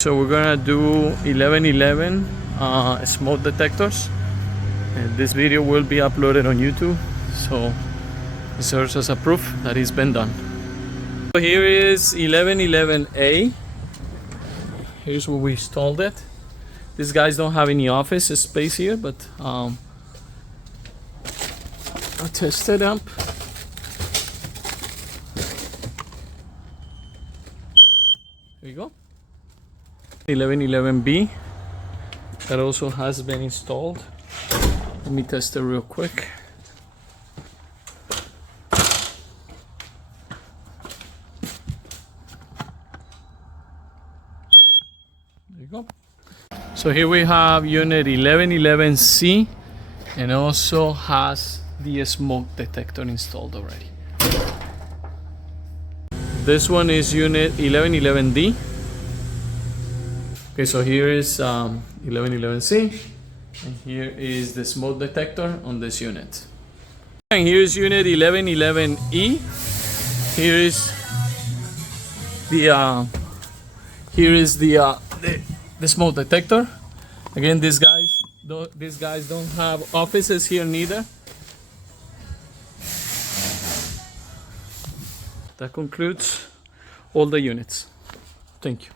So we're gonna do 1111 smoke detectors. And this video will be uploaded on YouTube, so it serves as a proof that it's been done. So here is 1111A. Here's where we installed it. These guys don't have any office space here, but I'll test it up. There you go. 1111B, that also has been installed. Let me test it real quick. There you go. So here we have unit 1111C, and also has the smoke detector installed already. This one is unit 1111D. Okay, so here is 1111C, and here is the smoke detector on this unit. And here is unit 1111E. Here is the smoke detector. Again, these guys don't have offices here neither. That concludes all the units. Thank you.